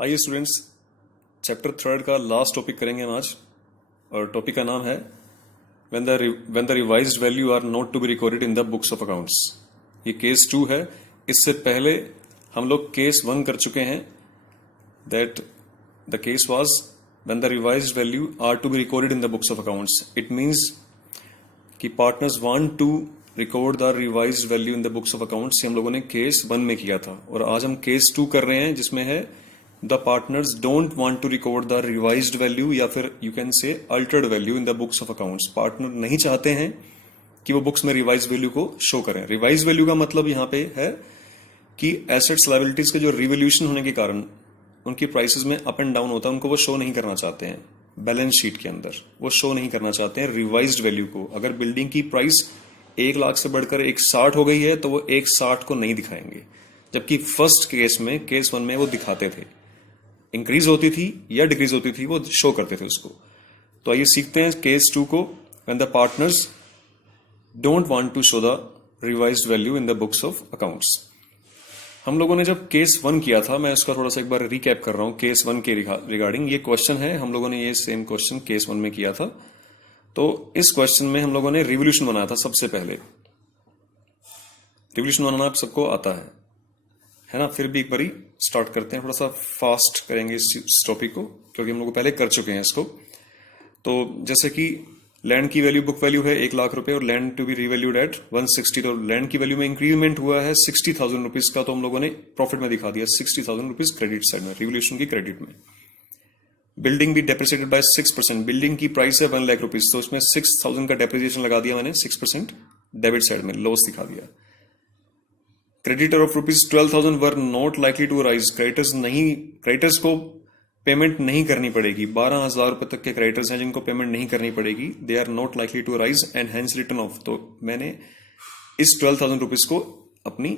आइए students, chapter third का last topic करेंगे हम आज। और टॉपिक का नाम है when the revised value are not to be recorded in the books of accounts. ये केस 2 है। इससे पहले हम लोग केस 1 कर चुके हैं। That the case was when the revised value are to be recorded in the books of accounts. It means कि partners want to record the revised value in the books of accounts. हम लोगों ने case 1 में किया था और आज हम केस 2 कर रहे हैं, जिसमें है the partners don't want to record the revised value या फिर you can say altered value in the books of accounts. Partner नहीं चाहते हैं कि वो बुक्स में रिवाइज वैल्यू को शो करें। रिवाइज वैल्यू का मतलब यहां पे है कि एसेट्स लायबिलिटीज के जो रिवोल्यूशन होने के कारण उनकी प्राइसेस में अप एंड डाउन होता है, उनको वो शो नहीं करना चाहते हैं बैलेंस शीट के अंदर। वो शो नहीं करना चाहते हैं रिवाइज्ड वैल्यू को। अगर बिल्डिंग की प्राइस 1 लाख से बढ़कर 160 हो गई है तो वो 160 को नहीं दिखाएंगे, जबकि फर्स्ट केस में केस 1 में वो दिखाते थे। इंक्रीज होती थी या डिक्रीज होती थी वो शो करते थे उसको। तो आइए सीखते हैं केस 2 को। When the partners don't want to show the revised value in the books of accounts. हम लोगों ने जब केस 1 किया था, मैं उसका थोड़ा सा एक बार रिकैप कर रहा हूं केस 1 के रिगार्डिंग। ये क्वेश्चन है, हम लोगों ने ये सेम क्वेश्चन केस 1 में किया था। तो इस क्वेश्चन में हम लोगों ने रिवोल्यूशन बनाया था। सबसे पहले रिवोल्यूशन बनाना आप सबको आता है ना। फिर भी एक बारी स्टार्ट करते हैं, थोड़ा सा फास्ट करेंगे इस टॉपिक को, क्योंकि हम लोग पहले कर चुके हैं इसको। तो जैसे कि लैंड की वैल्यू, बुक वैल्यू है 1 लाख रुपए और land to be revalued at 160। तो लैंड की वैल्यू में इंक्रीमेंट हुआ है 60,000 रुपीज का, तो हम लोगों ने प्रॉफिट में दिखा दिया 60,000 रुपीज क्रेडिट साइड में, रिवोल्यूशन की क्रेडिट में। बिल्डिंग भी डेप्रिसिएटेड बाय 6%। बिल्डिंग की प्राइस है 1 लाख रुपीज, तो उसमें 6,000 का डेप्रिसिएशन लगा दिया मैंने, 6% डेबिट साइड में लॉस दिखा दिया। Creditor of rupees 12,000 were not likely to rise. Creditors को पेमेंट नहीं करनी पड़ेगी। 12,000 रुपए तक के क्रेडिटर्स हैं जिनको पेमेंट नहीं करनी पड़ेगी। They are not likely to rise and hence return of. तो मैंने इस 12,000 रुपीज को अपनी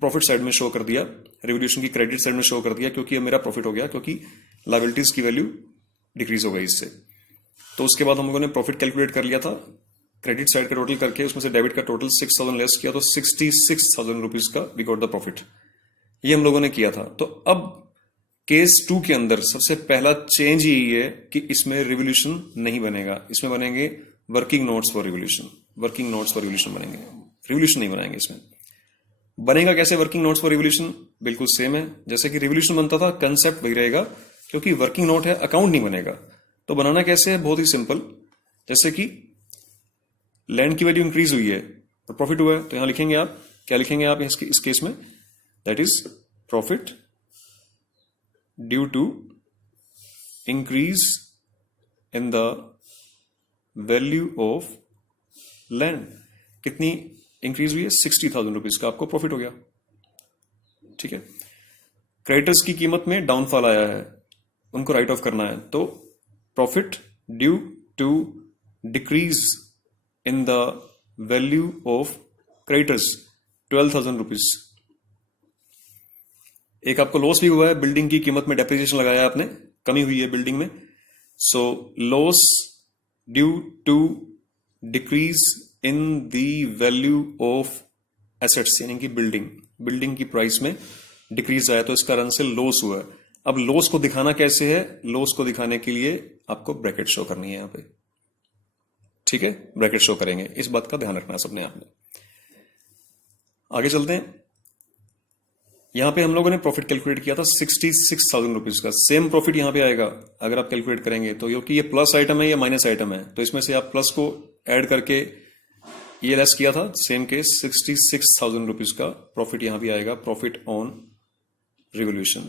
प्रॉफिट साइड में शो कर दिया, रिवोल्यूशन की क्रेडिट साइड में शो कर दिया, क्योंकि ये मेरा प्रॉफिट हो गया, क्योंकि लायबिलिटीज की वैल्यू डिक्रीज हो गई इससे। तो उसके बाद हम लोगों ने प्रॉफिट कैलकुलेट कर लिया था, क्रेडिट साइड का टोटल करके उसमें से डेबिट का टोटल 6,000 लेस किया, तो 66,000 रुपीज का वी गॉट द प्रॉफिट। ये हम लोगों ने किया था। तो अब केस 2 के अंदर सबसे पहला चेंज यही है कि इसमें रिवोल्यूशन नहीं बनेगा, इसमें बनेंगे working notes for revolution. Working notes for revolution बनेंगे, रिवोल्यूशन नहीं बनाएंगे। इसमें बनेगा कैसे वर्किंग नोट्स फॉर रिवोल्यूशन? बिल्कुल सेम है जैसे कि रिवोल्यूशन बनता था, कंसेप्ट वही रहेगा, क्योंकि वर्किंग नोट है, अकाउंट नहीं बनेगा। तो बनाना कैसे है? बहुत ही सिंपल। जैसे कि लैंड की वैल्यू इंक्रीज हुई है और प्रॉफिट हुआ है, तो यहां लिखेंगे आप, क्या लिखेंगे आप इस केस में? That is profit due to increase in the value of land. कितनी इंक्रीज हुई है? 60,000 रुपीज का आपको प्रॉफिट हो गया। ठीक है। क्रेडिटर्स की कीमत में डाउनफॉल आया है, उनको राइट ऑफ करना है, तो profit due to decrease in the value of creditors 12,000 rupees. एक आपको लॉस भी हुआ है, बिल्डिंग की कीमत में डेप्रिसिएशन लगाया आपने, कमी हुई है बिल्डिंग में। So loss due to decrease in the value of assets, यानी कि बिल्डिंग की प्राइस में डिक्रीज आया, तो इस कारण से लॉस हुआ है। अब लॉस को दिखाना कैसे है? लॉस को दिखाने के लिए आपको ब्रैकेट शो करनी है यहां पे। ठीक है, ब्रैकेट शो करेंगे, इस बात का ध्यान रखना है सबने आपने। आगे चलते हैं। यहां पे हम लोगों ने प्रॉफिट कैलकुलेट किया था 66,000 रुपीज का। सेम प्रॉफिट यहां पे आएगा अगर आप कैलकुलेट करेंगे तो, क्योंकि ये प्लस आइटम है या माइनस आइटम है, तो इसमें से आप प्लस को ऐड करके ये लेस किया था। सेम केस 66,000 रुपीज का प्रॉफिट यहां भी आएगा, प्रॉफिट ऑन रिवोल्यूशन।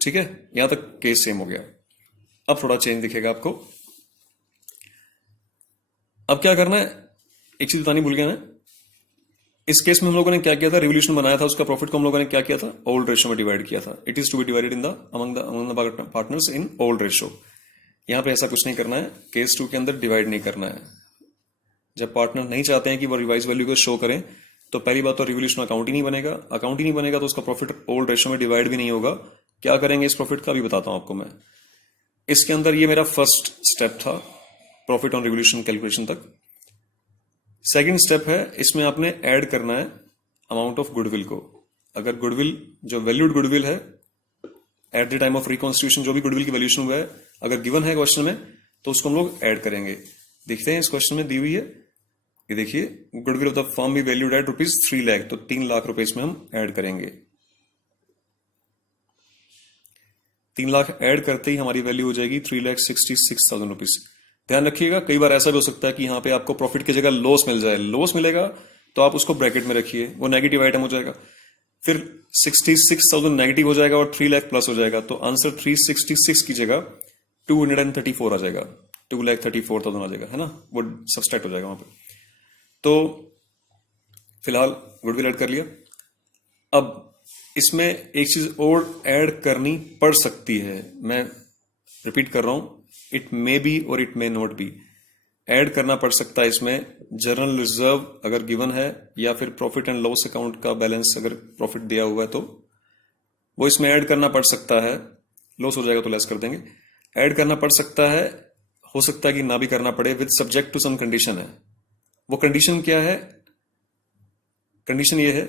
ठीक है, यहां तक केस सेम हो गया। अब थोड़ा चेंज दिखेगा आपको। अब क्या करना है, एक चीज बतानी भूल गया मैं। इस केस में हम लोगों ने क्या किया था? रिवोल्यूशन बनाया था, उसका प्रॉफिट को हम लोगों ने क्या किया था? ओल्ड रेशो में डिवाइड किया था। It is to be divided in the among the partners in old ratio. यहां पे ऐसा कुछ नहीं करना है, केस 2 के अंदर डिवाइड नहीं करना है। जब पार्टनर नहीं चाहते हैं कि वो रिवाइज वैल्यू को शो करें, तो पहली बात तो रिवोल्यूशन अकाउंट ही नहीं बनेगा। अकाउंट ही नहीं बनेगा तो उसका प्रॉफिट ओल्ड रेशो में डिवाइड भी नहीं होगा। क्या करेंगे इस प्रॉफिट का, अभी बताता हूं आपको मैं। इसके अंदर ये मेरा फर्स्ट स्टेप था, प्रॉफिट ऑन रिवोल्यूशन कैलकुलेशन तक। सेकंड स्टेप है, इसमें आपने ऐड करना है अमाउंट ऑफ गुडविल को। अगर गुडविल जो वैल्यूड गुडविल है at the time of reconstitution, जो भी गुडविल की वैल्यूएशन हुआ है, अगर गिवन है क्वेश्चन में तो उसको हम लोग ऐड करेंगे। देखते हैं इस क्वेश्चन में दी हुई है, ये देखिए, goodwill of the firm be valued at ₹3 lakh, तो 3 लाख रुपए इसमें हम ऐड करेंगे। 3 लाख ऐड करते ही हमारी वैल्यू हो जाएगी 3,66,000 रुपीज। ध्यान रखिएगा, कई बार ऐसा भी हो सकता है कि यहाँ पे आपको प्रॉफिट की जगह लॉस मिल जाए। लॉस मिलेगा तो आप उसको ब्रैकेट में रखिए, वो नेगेटिव आइटम हो जाएगा, फिर 66,000 नेगेटिव हो जाएगा और 3 लाख प्लस हो जाएगा, तो आंसर 366 की जगह 234 आ जाएगा, 2,34,000 आ जाएगा, है ना, वो सब्सट्रैक्ट हो जाएगा वहां पे। तो फिलहाल गुडविल ऐड कर लिया। अब इसमें एक चीज और ऐड करनी पड़ सकती है, मैं रिपीट कर रहा हूं, इट मे बी और it may not be. Add करना पड़ सकता है इसमें जनरल रिजर्व अगर गिवन है, या फिर प्रॉफिट एंड लॉस अकाउंट का बैलेंस अगर प्रॉफिट दिया हुआ है तो वो इसमें ऐड करना पड़ सकता है। लॉस हो जाएगा तो लेस कर देंगे। ऐड करना पड़ सकता है, हो सकता है कि ना भी करना पड़े, with subject to some condition है। वो कंडीशन क्या है? कंडीशन ये है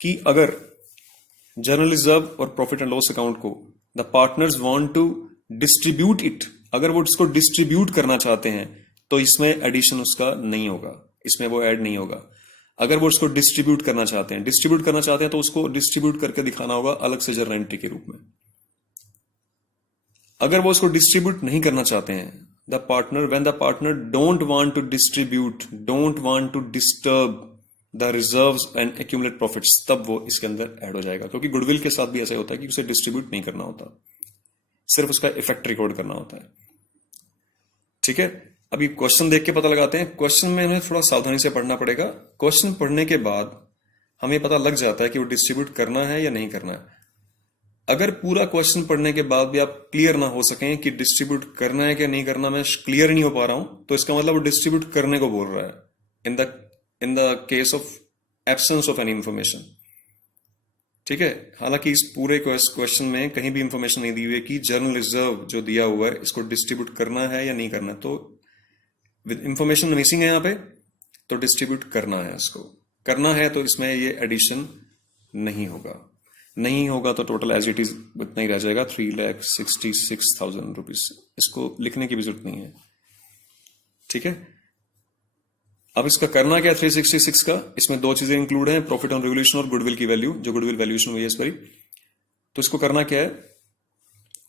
कि अगर जनरल रिजर्व और प्रॉफिट एंड लॉस अकाउंट को the partners want to distribute it, अगर वो इसको डिस्ट्रीब्यूट करना चाहते हैं तो इसमें एडिशन उसका नहीं होगा, इसमें वो ऐड नहीं होगा। अगर वो इसको डिस्ट्रीब्यूट करना चाहते हैं तो उसको डिस्ट्रीब्यूट करके दिखाना होगा अलग से जर्नल एंट्री के रूप में। अगर वो इसको डिस्ट्रीब्यूट नहीं करना चाहते हैं, when the partner don't want to distribute, don't want to disturb the reserves and accumulate profits, तब वो इसके अंदर ऐड हो जाएगा। क्योंकि गुडविल के साथ भी ऐसा होता है कि उसे डिस्ट्रीब्यूट नहीं करना होता, सिर्फ उसका इफेक्ट रिकॉर्ड करना होता है। ठीक है, अभी क्वेश्चन देख के पता लगाते हैं। क्वेश्चन में हमें थोड़ा सावधानी से पढ़ना पड़ेगा। क्वेश्चन पढ़ने के बाद हमें पता लग जाता है कि वो डिस्ट्रीब्यूट करना है या नहीं करना है। अगर पूरा क्वेश्चन पढ़ने के बाद भी आप क्लियर ना हो सकें कि डिस्ट्रीब्यूट करना है कि नहीं करना, मैं क्लियर नहीं हो पा रहा हूं, तो इसका मतलब वो डिस्ट्रीब्यूट करने को बोल रहा है in the case of absence of any information. ठीक है, हालांकि इस पूरे क्वेश्चन में कहीं भी इंफॉर्मेशन नहीं दी हुई है कि जनरल रिजर्व जो दिया हुआ है इसको डिस्ट्रीब्यूट करना है या नहीं करना, तो इंफॉर्मेशन मिसिंग है यहाँ पे, तो डिस्ट्रीब्यूट करना है। इसको करना है तो इसमें ये एडिशन नहीं होगा तो टोटल एज इट इज इतना ही रह जाएगा, 3,66,000 रुपीज। इसको लिखने की भी जरूरत नहीं है। ठीक है, अब इसका करना क्या 366 का? इसमें दो चीजें इंक्लूड हैं, प्रॉफिट ऑन रेवल्यूशन और गुडविल की वैल्यू, जो गुडविल वैल्यूएशन हुई है इस पर। तो इसको करना क्या है,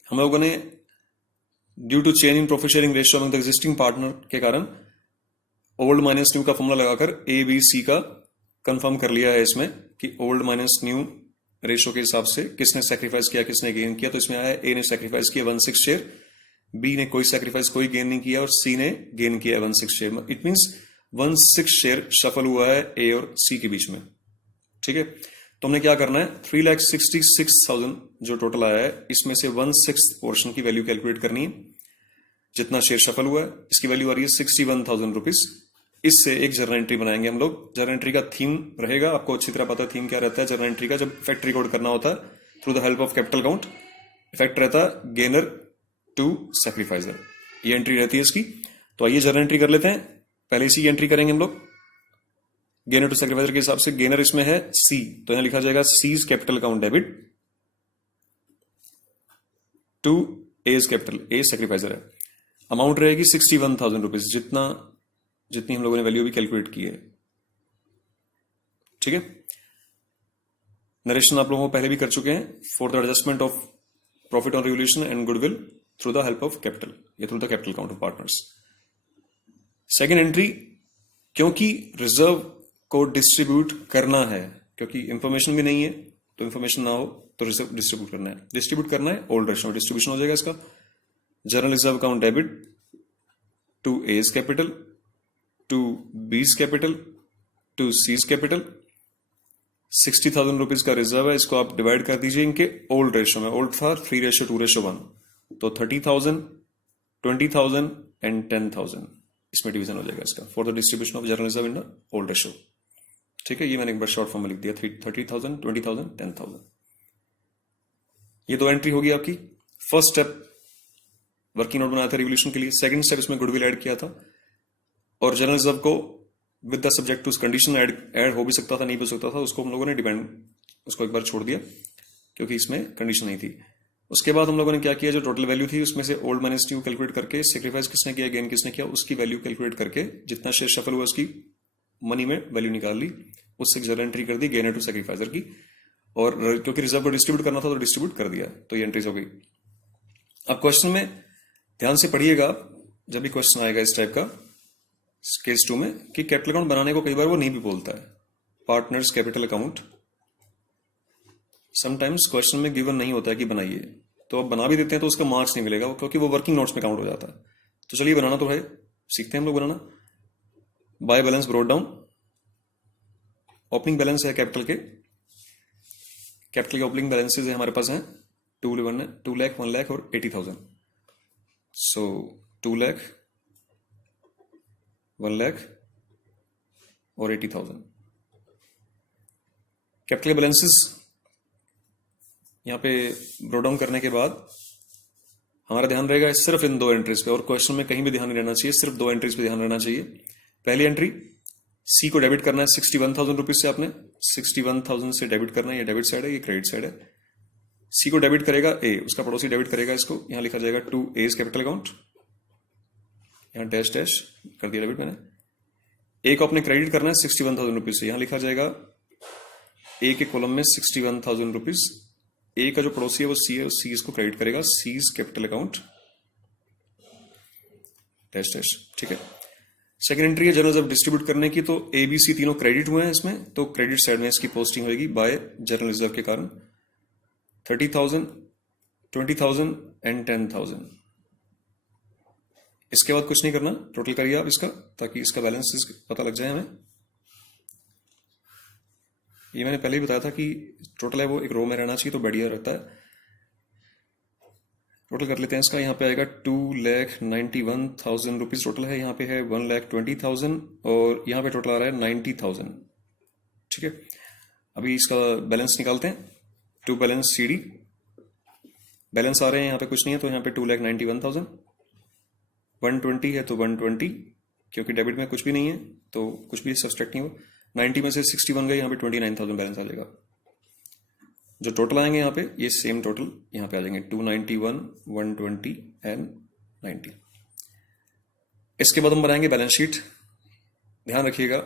हम लोगों ने due to change in profit sharing ratio among the existing partner के कारण ओल्ड माइनस न्यू का फॉर्मूला लगाकर ए बी सी का कंफर्म कर लिया है इसमें कि ओल्ड माइनस न्यू रेशियो के हिसाब से किसने सेक्रीफाइस किया, किसने गेन किया। तो इसमें आया ए ने सेक्रीफाइस किया 1/6 शेयर, बी ने कोई सेक्रीफाइस कोई गेन नहीं किया, और सी ने गेन किया 1/6 share. It means 1/6 share shuffle हुआ है ए और सी के बीच में। ठीक है, तो हमने क्या करना है, 3,66,000 जो टोटल आया है इसमें से 1/6 पोर्शन की वैल्यू कैलकुलेट करनी है। जितना शेयर शफल हुआ है इसकी वैल्यू आ रही है 61,000 रुपीज। इससे एक जर्नल एंट्री बनाएंगे हम लोग। जर्नल एंट्री का थीम रहेगा, आपको अच्छी तरह पता है थीम क्या रहता है जर्नल एंट्री का। जब इफेक्ट रिकॉर्ड करना होता है through the help of capital count, effect रहता है गेनर टू सैक्रिफाइजर, ये एंट्री रहती है इसकी। तो आइए जर्नल एंट्री कर लेते हैं। पहले इसी की एंट्री करेंगे हम लोग गेनर टू सैक्रिफाइजर के हिसाब से। गेनर इसमें है सी, तो यहां लिखा जाएगा C's capital account debit to A's capital, A sacrificer है। अमाउंट रहेगी 61,000 रुपीज, जितनी हम लोगों ने वैल्यू भी कैलकुलेट की है। ठीक है, नरेशन आप लोगों को पहले भी कर चुके हैं। For the adjustment of profit on revaluation and goodwill through the help of capital, या through the capital account of partners. Second entry, क्योंकि रिजर्व को डिस्ट्रीब्यूट करना है, क्योंकि इंफॉर्मेशन भी नहीं है तो इंफॉर्मेशन ना हो तो रिजर्व डिस्ट्रीब्यूट करना है ओल्ड रेशियो में डिस्ट्रीब्यूशन हो जाएगा इसका। General reserve account debit to A's capital to B's capital to C's capital. 60,000 rupees का रिजर्व है, इसको आप डिवाइड कर दीजिए इनके ओल्ड रेशियो में। ओल्ड था 3:2:1, तो 30,000, 20,000 एंड 10,000 इसमें डिवीजन हो जाएगा इसका for the distribution of general reserve in the old ratio. ठीक है, ये मैंने एक बार शॉर्ट फॉर्म में लिख दिया, 30,000, 20,000, 10,000। ये दो एंट्री होगी आपकी। फर्स्ट स्टेप वर्किंग नोट बनाया था रिवोल्यूशन के लिए। सेकंड स्टेप इसमें गुडविल ऐड किया था और जनरल रिजर्व को with the subject to condition add हो भी सकता था, नहीं भी हो सकता था, उसको हम लोगों ने डिपेंड उसको एक बार छोड़ दिया क्योंकि इसमें कंडीशन नहीं थी। उसके बाद हम लोगों ने क्या किया, जो टोटल वैल्यू थी उसमें से ओल्ड माइनस न्यू कैलकुलेट करके, सेक्रीफाइस किसने किया, गेन किसने किया, उसकी वैल्यू कैलकुलेट करके जितना शेयर शफल हुआ उसकी मनी में वैल्यू निकाल ली, उससे जरा एंट्री कर दी गेनर टू सेक्रीफाइजर की, और क्योंकि रिजर्व को डिस्ट्रीब्यूट करना था तो डिस्ट्रीब्यूट कर दिया, तो ये एंट्रीज हो गई। अब क्वेश्चन में ध्यान से पढ़िएगा जब भी क्वेश्चन आएगा इस टाइप का केस 2 में, कि कैपिटल अकाउंट बनाने को कई बार वो नहीं भी बोलता है, partners capital account sometimes question में गिवन नहीं होता है कि बनाइए, तो अब बना भी देते हैं तो उसका मार्क्स नहीं मिलेगा क्योंकि वो वर्किंग नोट्स में काउंट हो जाता है। तो चलिए बनाना तो है, सीखते हैं हम लोग बनाना। By balance brought down, opening balance है कैपिटल के, कैपिटल के ओपनिंग बैलेंसेज है हमारे पास हैं 2 लाख 1 लाख और 80,000। सो 2 लाख 1 लाख और 80,000 कैपिटल के बैलेंसेस यहां पे ब्रोट डाउन करने के बाद हमारा ध्यान रहेगा सिर्फ इन 2 एंट्रीज पे, और क्वेश्चन में कहीं भी ध्यान नहीं रहना चाहिए, सिर्फ 2 एंट्रीज पे ध्यान रहना चाहिए। पहली एंट्री, सी को डेबिट करना है 61,000 रुपीज से, आपने 61,000 से डेबिट करना है, ये डेबिट साइड है, ये क्रेडिट साइड है। सी को डेबिट करेगा ए, उसका पड़ोसी डेबिट करेगा इसको, यहां लिखा जाएगा टू एज कैपिटल अकाउंट, यहां डैश डैश कर दिया डेबिट मैंने। ए को अपने क्रेडिट करना है 61,000 रुपीज से, यहां लिखा जाएगा ए के कॉलम में 61,000 रुपीज, ए का जो पड़ोसी है वो सी है, सी इसको क्रेडिट करेगा, seize capital account dash dash, ठीक है। सेकंड एंट्री है जनरल रिजर्व डिस्ट्रीब्यूट करने की, तो ए बी सी तीनों क्रेडिट हुए हैं इसमें, तो क्रेडिट साइड में इसकी पोस्टिंग होगी बाय जनरल रिजर्व के कारण 30,000 20,000 एंड 10,000। इसके बाद कुछ नहीं करना, टोटल करिए आप इसका ताकि इसका बैलेंस पता लग जाए हमें। ये मैंने पहले ही बताया था कि टोटल है वो एक रो में रहना चाहिए तो बढ़िया रहता है। टोटल कर लेते हैं इसका, यहाँ पे आएगा 2,91,000 रुपीज टोटल है, यहाँ पे है 1,20,000 और यहाँ पे टोटल आ रहा है 90,000, ठीक है। अभी इसका बैलेंस निकालते हैं, टू बैलेंस सीडी, बैलेंस आ रहे हैं यहाँ पे कुछ नहीं है तो यहाँ पे 2,91,000, 120 है तो 120, क्योंकि डेबिट में कुछ भी नहीं है तो कुछ भी सब्सट्रैक्ट नहीं हुआ, 90 में से 61 गए, यहाँ पे 29,000 बैलेंस आ जाएगा। जो टोटल आएंगे यहाँ पे ये सेम टोटल यहाँ पे आ जाएंगे 291, 120 एंड 90। इसके बाद हम बनाएंगे बैलेंस शीट। ध्यान रखिएगा,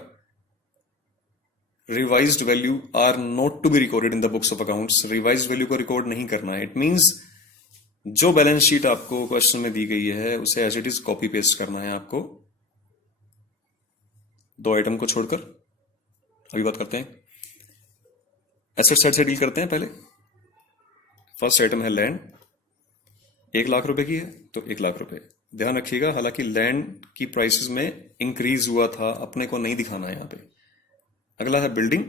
revised value are not to be recorded in the books of accounts, revised value को रिकॉर्ड नहीं करना है। इट मींस जो बैलेंस शीट आपको क्वेश्चन में दी गई है उसे as it is copy paste करना है आपको, 2 आइटम को छोड़कर। अभी बात करते हैं एसेट साइड से डील करते हैं। पहले फर्स्ट आइटम है लैंड, 1 लाख रुपए की है तो 1 लाख रुपए। ध्यान रखिएगा, हालांकि लैंड की प्राइसेस में इंक्रीज हुआ था, अपने को नहीं दिखाना है यहाँ पे। अगला है बिल्डिंग,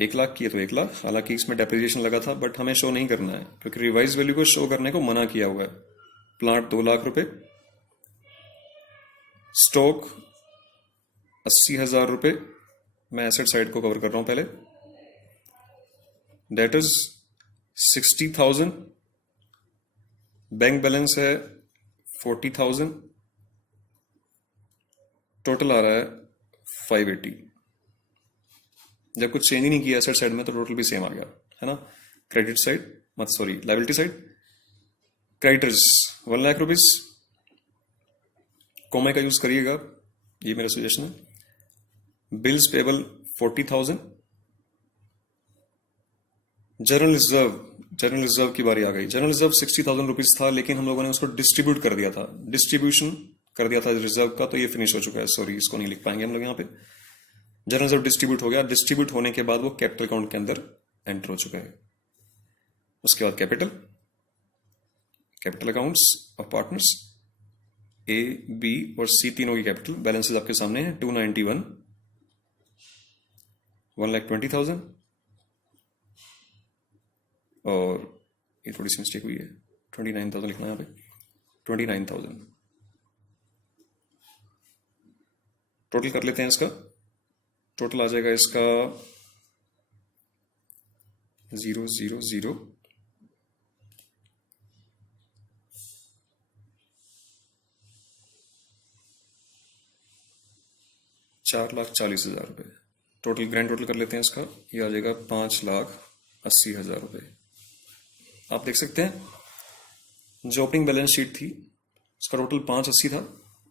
1 लाख की है तो 1 लाख, हालांकि इसमें डेप्रिसिएशन लगा था बट हमें शो नहीं करना है क्योंकि रिवाइज वैल्यू को शो करने को मना किया हुआ है। प्लांट 2 लाख रुपए, स्टॉक 80,000 रुपए, मैं एसेट साइड को कवर कर रहा हूं पहले, डेटर्स 60,000, बैंक बैलेंस है 40,000, टोटल आ रहा है 580। जब कुछ चेंज ही नहीं किया एसेट साइड में तो टोटल भी सेम आ गया है ना। Credit side liability side, creditors 1 lakh rupees, comma का यूज करिएगा, ये मेरा सजेशन है। बिल्स पेबल 40,000, जनरल रिजर्व की बारी आ गई। जनरल रिजर्व 60,000 रुपीज था लेकिन हम लोगों ने उसको डिस्ट्रीब्यूट कर दिया था, डिस्ट्रीब्यूशन कर दिया था रिजर्व का, तो ये फिनिश हो चुका है। सॉरी, इसको नहीं लिख पाएंगे हम लोग यहाँ पे। जनरल रिजर्व डिस्ट्रीब्यूट हो गया, डिस्ट्रीब्यूट होने के बाद वो कैपिटल अकाउंट के अंदर एंटर हो चुका है। उसके बाद capital accounts of partners, A B और सी तीनों की कैपिटल बैलेंसेस आपके सामने है। 291, 1,20,000 और ये थोड़ी सी मिस्टेक हुई है, 29,000 लिखना है यहाँ पे, 29,000। टोटल कर लेते हैं इसका, टोटल आ जाएगा इसका 0,0,0, 4,40,000 रुपये। टोटल ग्रैंड टोटल कर लेते हैं इसका, ये आ जाएगा 5,80,000 रुपये। आप देख सकते हैं जो ओपनिंग बैलेंस शीट थी उसका टोटल 580 था,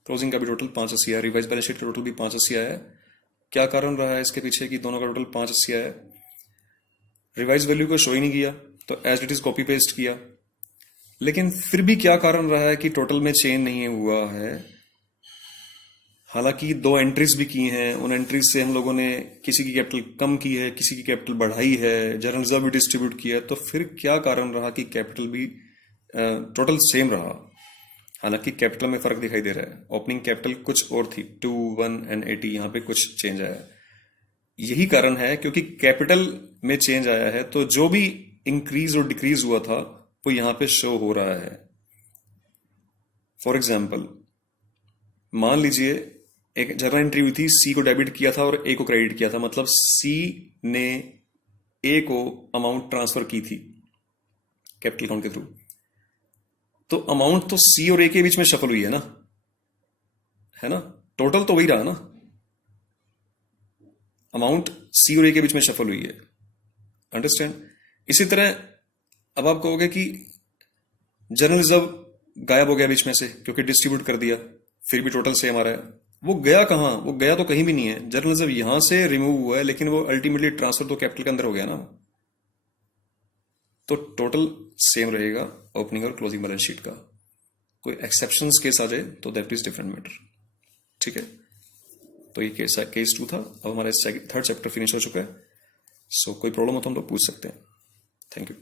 क्लोजिंग का भी टोटल 580 आया, रिवाइज बैलेंस शीट का टोटल भी 580 आया है। क्या कारण रहा है इसके पीछे कि दोनों का टोटल 580 आया है? रिवाइज वैल्यू को शो ही नहीं किया तो as it is copy paste किया, लेकिन फिर भी क्या कारण रहा है कि टोटल में चेंज नहीं हुआ है? हालांकि दो एंट्रीज भी की हैं, उन एंट्रीज से हम लोगों ने किसी की कैपिटल कम की है, किसी की कैपिटल बढ़ाई है, जनरल रिजर्व भी डिस्ट्रीब्यूट किया है, तो फिर क्या कारण रहा कि कैपिटल भी टोटल सेम रहा? हालांकि कैपिटल में फर्क दिखाई दे रहा है, ओपनिंग कैपिटल कुछ और थी 2, 1 एंड 80, यहाँ पे कुछ चेंज आया है। यही कारण है, क्योंकि कैपिटल में चेंज आया है तो जो भी इंक्रीज और डिक्रीज हुआ था वो यहां पे शो हो रहा है। फॉर एग्जाम्पल, मान लीजिए एक जर्नल एंट्री हुई थी, सी को डेबिट किया था और ए को क्रेडिट किया था, मतलब सी ने ए को अमाउंट ट्रांसफर की थी कैपिटल अकाउंट के थ्रू, तो अमाउंट तो सी और ए के बीच में शफल हुई है ना, टोटल तो वही रहा ना, अमाउंट सी और ए के बीच में शफल हुई है। अंडरस्टैंड? इसी तरह अब आप कहोगे कि जनरल रिजर्व गायब हो गया बीच में से क्योंकि डिस्ट्रीब्यूट कर दिया, फिर भी टोटल सेम आ रहा है। वो गया कहां? वो गया तो कहीं भी नहीं है, जनरल रिजर्व यहां से रिमूव हुआ है, लेकिन वो अल्टीमेटली ट्रांसफर तो कैपिटल के अंदर हो गया ना, तो टोटल सेम रहेगा ओपनिंग और क्लोजिंग बैलेंस शीट का। कोई एक्सेप्शंस केस आ जाए तो दैट इज डिफरेंट मैटर। ठीक है, तो ये केस 2 था। अब हमारा थर्ड चैप्टर फिनिश हो चुका है। सो कोई प्रॉब्लम हो तो हम लोग पूछ सकते हैं। Thank you.